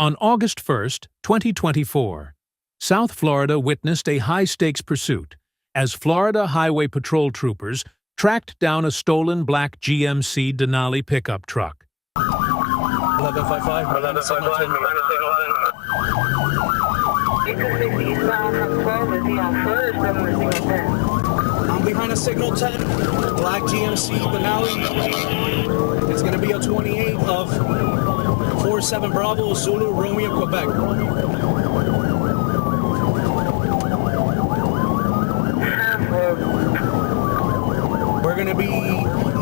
On August 1st, 2024, South Florida witnessed a high-stakes pursuit as Florida Highway Patrol troopers tracked down a stolen black GMC Denali pickup truck. 1155. 1155. I'm behind a signal 10, black GMC Denali. It's going to be a 28 of 47 Bravo, Zulu, Romeo, Quebec. We're going to be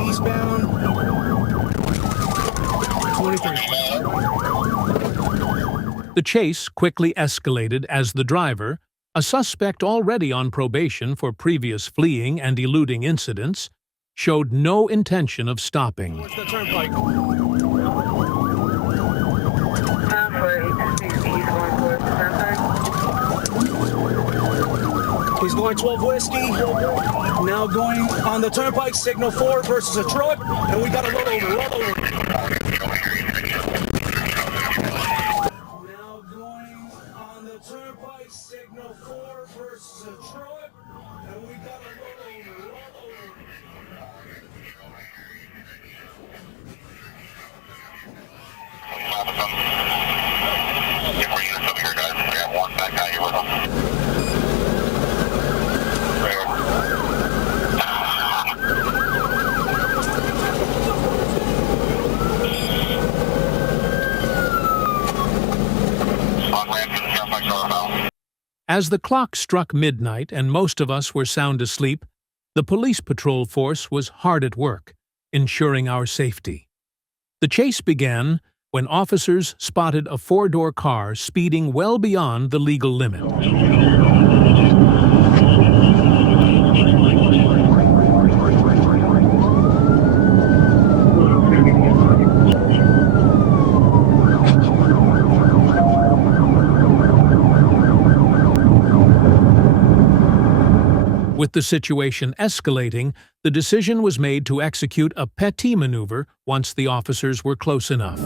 eastbound 23. The chase quickly escalated as the driver, a suspect already on probation for previous fleeing and eluding incidents, showed no intention of stopping. What's the turnpike? He's going 12 whiskey. Now going on the turnpike, signal 4 versus a truck, and we got to roll over. Now going on the turnpike, signal 4 versus a truck, and we got to roll over. Get more units over here, guys. We have one back out here with them. As the clock struck midnight and most of us were sound asleep, the police patrol force was hard at work, ensuring our safety. The chase began when officers spotted a four-door car speeding well beyond the legal limit. With the situation escalating, the decision was made to execute a petit maneuver once the officers were close enough.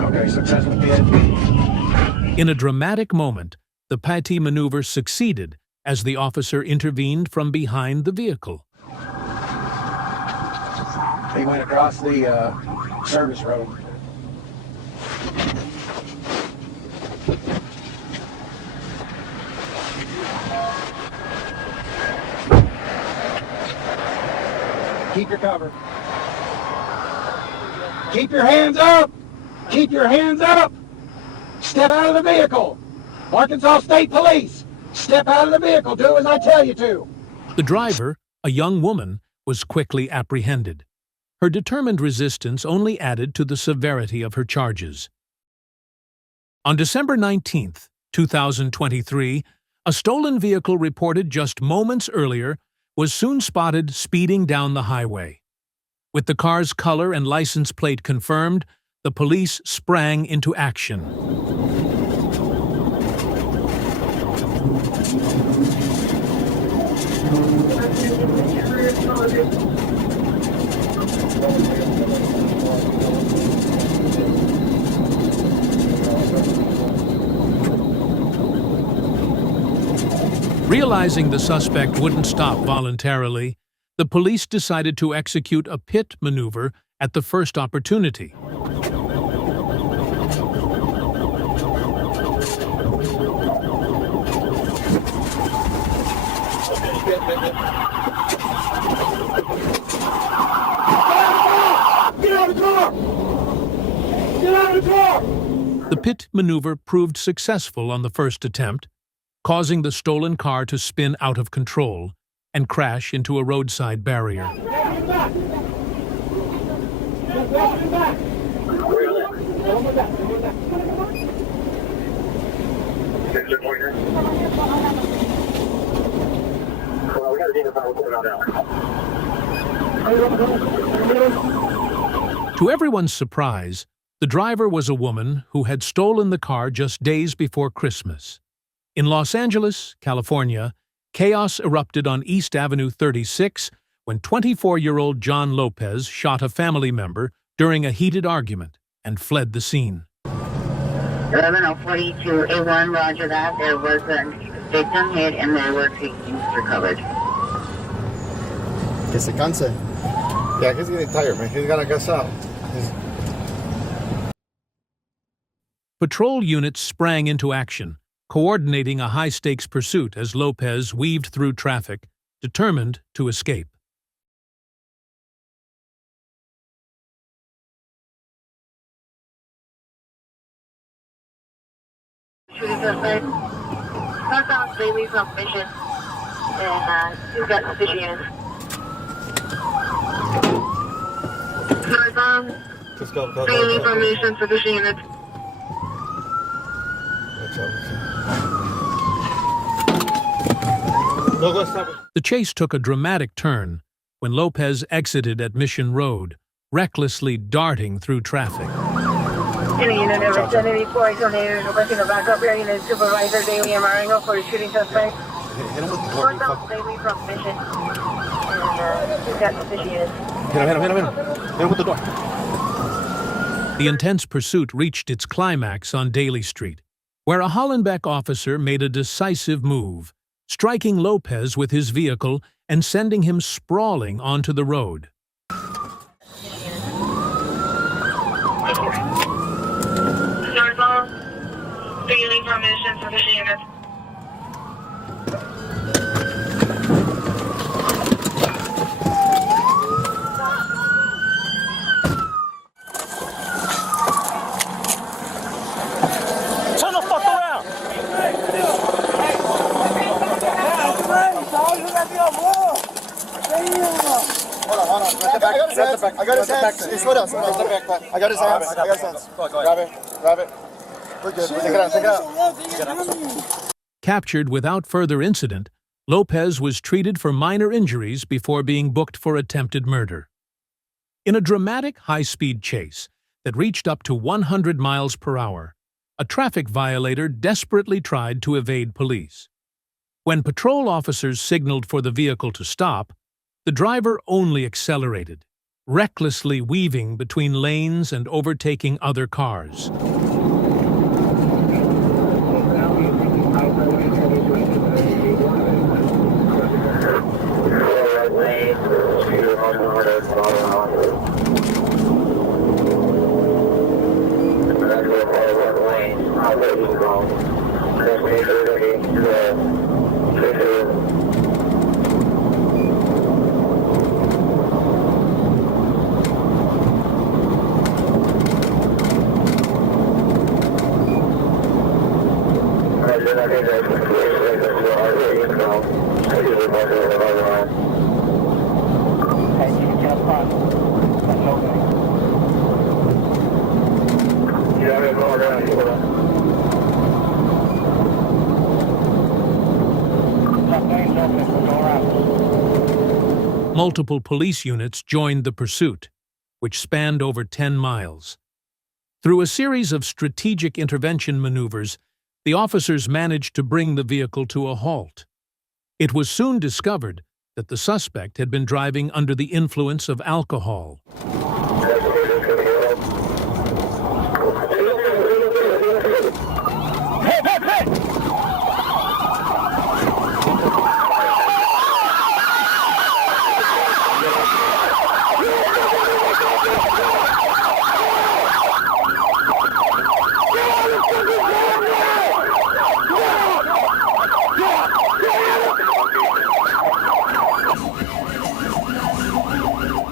Okay, successful hit. In a dramatic moment, the petit maneuver succeeded as the officer intervened from behind the vehicle. He went across the service road. Keep your cover. Keep your hands up! Keep your hands up! Step out of the vehicle! Arkansas State Police! Step out of the vehicle! Do as I tell you to! The driver, a young woman, was quickly apprehended. Her determined resistance only added to the severity of her charges. On December 19, 2023, a stolen vehicle reported just moments earlier was soon spotted speeding down the highway. With the car's color and license plate confirmed, the police sprang into action. Realizing the suspect wouldn't stop voluntarily, the police decided to execute a pit maneuver at the first opportunity. Get out of the car! Get out of the car! The pit maneuver proved successful on the first attempt, causing the stolen car to spin out of control and crash into a roadside barrier. To everyone's surprise, the driver was a woman who had stolen the car just days before Christmas. In Los Angeles, California, chaos erupted on East Avenue 36 when 24-year-old John Lopez shot a family member during a heated argument and fled the scene. 11:42 A1, roger that. There was a victim hit and there were victims recovered. Que se canse. Yeah, he's getting tired, man. He's gotta gas out. Patrol units sprang into action, coordinating a high-stakes pursuit as Lopez weaved through traffic, determined to escape. Shooting suspect. Southbound Bailey from Mission. And he's got suspicion units. Northbound Bailey from Mission, suspicion units. The chase took a dramatic turn when Lopez exited at Mission Road, recklessly darting through traffic. Unit representative for isolated requesting a backup area unit supervisor Bailey and Marengo for the shooting suspect. Northbound Bailey from Mission. And he's got suspicion units. Hit him with the door. The intense pursuit reached its climax on Daly Street, where a Hollenbeck officer made a decisive move, striking Lopez with his vehicle and sending him sprawling onto the road. Northbound Bailey from Mission, suspicion units. Turn the fuck around! Hold on. I got his hands. He's with us. I got his hands. Grab it. We're good. Take it out. Captured without further incident, Lopez was treated for minor injuries before being booked for attempted murder. In a dramatic high-speed chase that reached up to 100 miles per hour, a traffic violator desperately tried to evade police. When patrol officers signaled for the vehicle to stop, the driver only accelerated, recklessly weaving between lanes and overtaking other cars. Multiple police units joined the pursuit, which spanned over 10 miles. Through a series of strategic intervention maneuvers, the officers managed to bring the vehicle to a halt. It was soon discovered that the suspect had been driving under the influence of alcohol.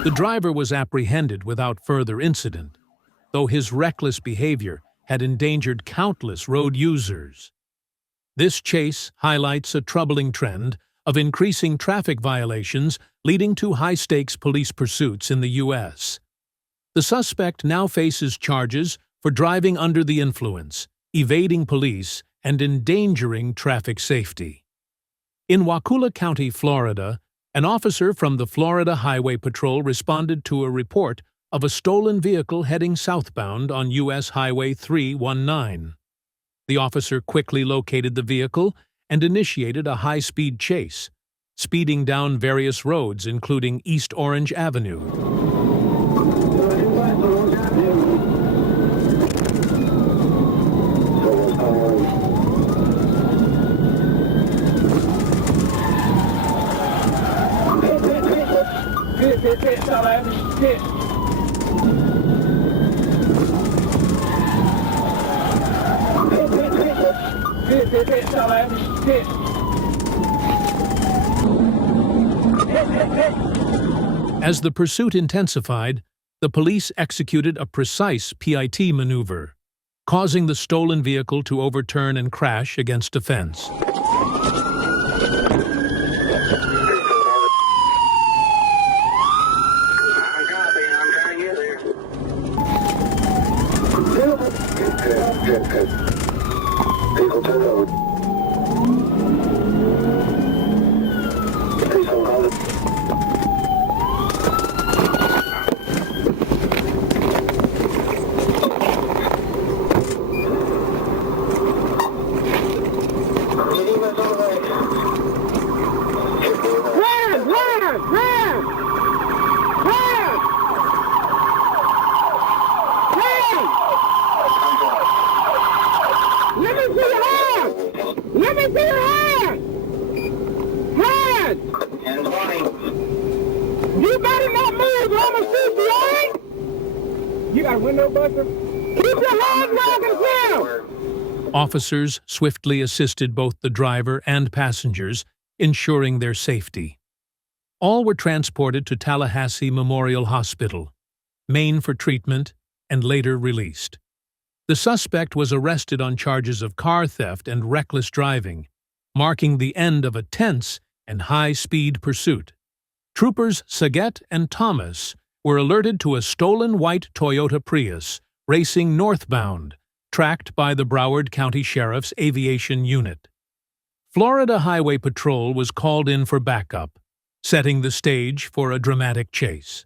The driver was apprehended without further incident, though his reckless behavior had endangered countless road users. This chase highlights a troubling trend of increasing traffic violations leading to high-stakes police pursuits in the U.S. The suspect now faces charges for driving under the influence, evading police, and endangering traffic safety. In Wakulla County, Florida, an officer from the Florida Highway Patrol responded to a report of a stolen vehicle heading southbound on U.S. Highway 319. The officer quickly located the vehicle and initiated a high-speed chase, speeding down various roads, including East Orange Avenue. As the pursuit intensified, the police executed a precise PIT maneuver, causing the stolen vehicle to overturn and crash against a fence. Vehicle turned over. Please hold on. Let me see your hand! Hand! And blind. You better not move, or I'm gonna shoot you, all right? You got a window buster? Keep your hands where I can see 'em! Officers swiftly assisted both the driver and passengers, ensuring their safety. All were transported to Tallahassee Memorial Hospital, Maine for treatment, and later released. The suspect was arrested on charges of car theft and reckless driving, marking the end of a tense and high-speed pursuit. Troopers Saget and Thomas were alerted to a stolen white Toyota Prius racing northbound, tracked by the Broward County Sheriff's Aviation Unit. Florida Highway Patrol was called in for backup, setting the stage for a dramatic chase.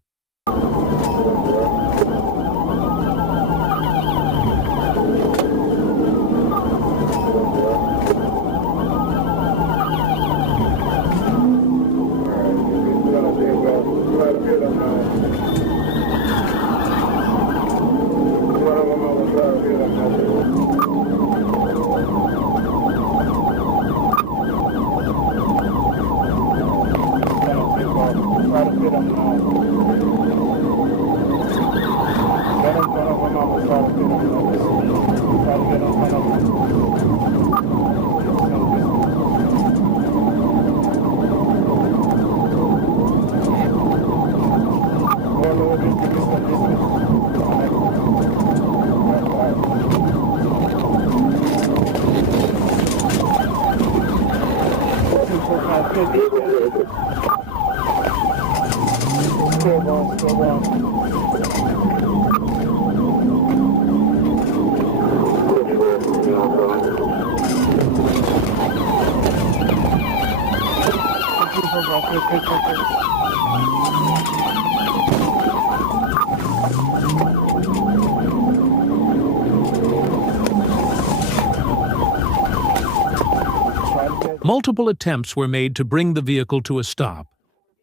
Multiple attempts were made to bring the vehicle to a stop,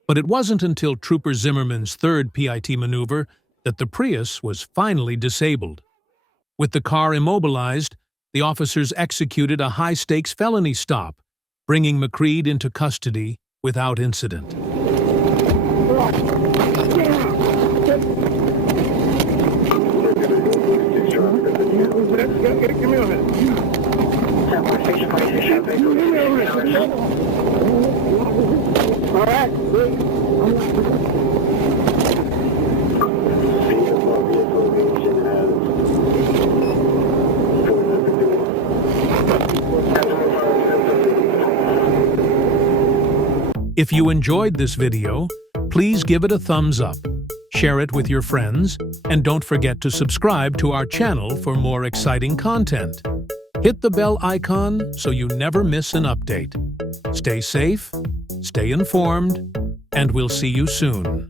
but it wasn't until Trooper Zimmerman's third PIT maneuver that the Prius was finally disabled. With the car immobilized, the officers executed a high-stakes felony stop, bringing McCreed into custody without incident. All right. If you enjoyed this video, please give it a thumbs up, share it with your friends, and don't forget to subscribe to our channel for more exciting content. Hit the bell icon so you never miss an update. Stay safe, stay informed, and we'll see you soon.